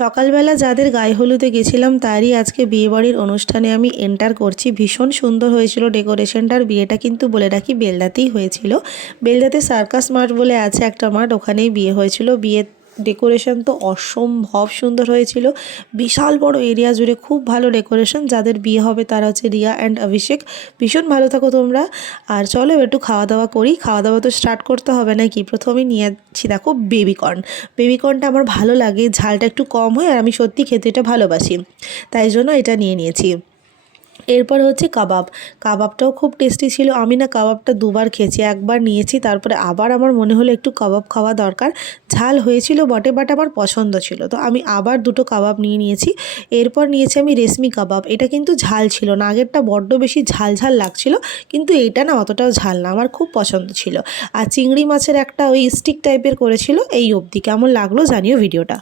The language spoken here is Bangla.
সকালবেলা যাদের গায়ে হলুদে গেছিলাম তারই আজকে বিয়েবাড়ির অনুষ্ঠানে আমি এন্টার করছি। ভীষণ সুন্দর হয়েছিল ডেকোরেশনটার। বিয়েটা কিন্তু বলে রাখি বেলদাতেই হয়েছিল। বেলদাতে সার্কাস মাঠ বলে আছে একটা মাঠ, ওখানেই বিয়ে হয়েছিল। বিয়ের ডেকোরেশন তো অসম্ভব সুন্দর হয়েছিল। বিশাল বড় এরিয়া জুড়ে খুব ভালো ডেকোরেশন। যাদের বিয়ে হবে তারা হচ্ছে রিয়া অ্যান্ড অভিষেক। ভীষণ ভালো থাকো তোমরা। আর চলো একটু খাওয়া দাওয়া করি। খাওয়া দাওয়া তো স্টার্ট করতে হবে নাকি। প্রথমেই নিয়েছি দেখো বেবিকর্ন। বেবিকর্নটা আমার ভালো লাগে, ঝালটা একটু কম হয় আর আমি সত্যি খেতে এটা ভালোবাসি, তাই জন্য এটা নিয়ে নিয়েছি। এরপর হচ্ছে কাবাব। কাবাবটাও খুব টেস্টি ছিল। আমি না কাবাবটা দুবার খেয়েছি, একবার নিয়েছি তারপরে আবার আমার মনে হলো একটু কাবাব খাওয়া দরকার। ঝাল হয়েছিল বটে, বাট আমার পছন্দ ছিল, তো আমি আবার দুটো কাবাব নিয়ে নিয়েছি। এরপর নিয়েছি আমি রেশমি কাবাব। এটা কিন্তু ঝাল ছিল না, আগেরটা বড্ড বেশি ঝাল ঝাল লাগছিল, কিন্তু এটা না অতটাও ঝাল না, আমার খুব পছন্দ ছিল। আর চিংড়ি মাছের একটা ওই স্টিক টাইপের করেছিল। এই অবধি কেমন লাগলো জানিও ভিডিওটা।